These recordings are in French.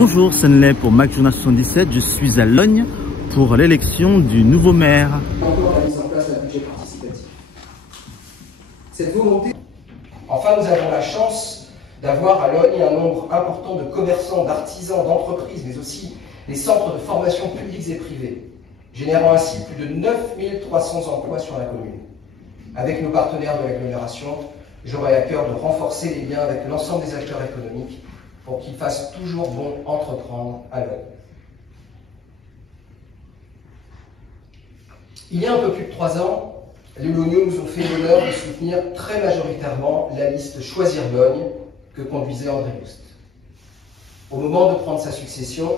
Bonjour, c'est Nelly pour Mac Journal 77. Je suis à Logne pour l'élection du nouveau maire. Encore la mise en place d'un budget participatif. Cette volonté. Enfin, nous avons la chance d'avoir à Logne un nombre important de commerçants, d'artisans, d'entreprises, mais aussi des centres de formation publics et privés, générant ainsi plus de 9300 emplois sur la commune. Avec nos partenaires de l'agglomération, j'aurai à cœur de renforcer les liens avec l'ensemble des acteurs économiques pour qu'il fasse toujours bon entreprendre à Logne. Il y a un peu plus de 3 ans, les Lognois nous ont fait l'honneur de soutenir très majoritairement la liste Choisir Logne que conduisait André Youst. Au moment de prendre sa succession,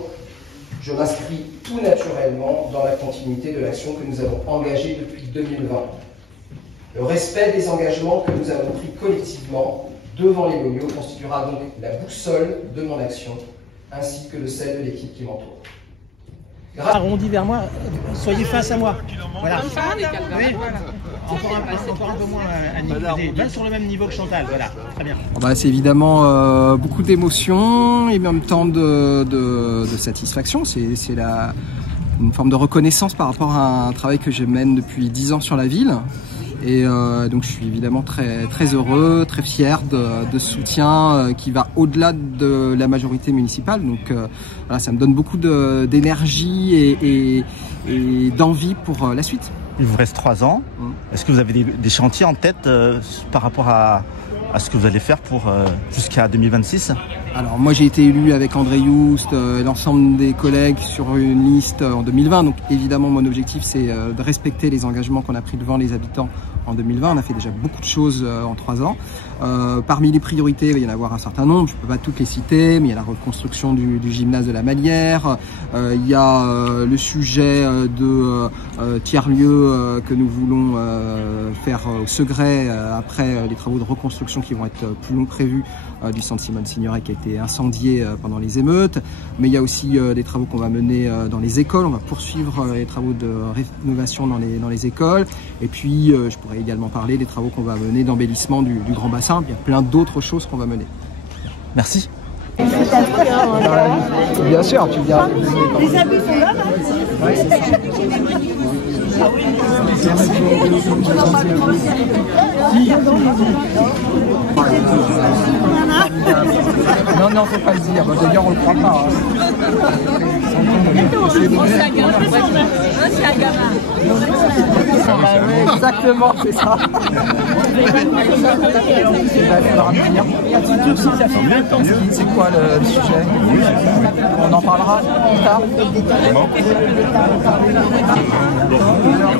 je m'inscris tout naturellement dans la continuité de l'action que nous avons engagée depuis 2020. Le respect des engagements que nous avons pris collectivement devant les Lognois constituera donc la boussole de mon action, ainsi que de celle de l'équipe qui m'entoure. Arrondi vers moi, soyez face à moi. Voilà. Comme ça, oui, voilà. Encore un peu moins à niveau. Bien sur le même niveau que Chantal, voilà. Très bien. C'est évidemment beaucoup d'émotions et en même temps de satisfaction. C'est une forme de reconnaissance par rapport à un travail que je mène depuis 10 ans sur la ville. Et donc je suis évidemment très heureux, très fier de ce soutien qui va au-delà de la majorité municipale. Donc voilà, ça me donne beaucoup d'énergie et d'envie pour la suite. Il vous reste 3 ans. Est-ce que vous avez des chantiers en tête par rapport à ce que vous allez faire pour jusqu'à 2026 ? Alors moi j'ai été élu avec André Youst et l'ensemble des collègues sur une liste en 2020. Donc évidemment mon objectif c'est de respecter les engagements qu'on a pris devant les habitants en 2020. On a fait déjà beaucoup de choses en 3 ans. Parmi les priorités, il va y en avoir un certain nombre, je ne peux pas toutes les citer, mais il y a la reconstruction du gymnase de la Malière, il y a le sujet de tiers-lieux que nous voulons faire au Segré après les travaux de reconstruction qui vont être plus longs que prévus du centre Simone Signoret qui a été incendié pendant les émeutes. Mais il y a aussi des travaux qu'on va mener dans les écoles, on va poursuivre les travaux de rénovation dans les écoles. Et puis je pourrais également parler des travaux qu'on va mener d'embellissement du Grand Bassin. Il y a plein d'autres choses qu'on va mener. Merci. Bien sûr, tu viens. Les habits sont là, Non, faut pas le dire. D'ailleurs, on le croit pas. Exactement, c'est ça. C'est quoi le sujet? On en parlera plus tard.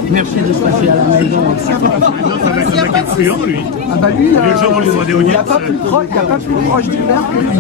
Merci de se passer à la maison. Ça va être fluent, lui. Ah bah lui, les gens vont lui demander il n'y a pas plus proche du maire que lui.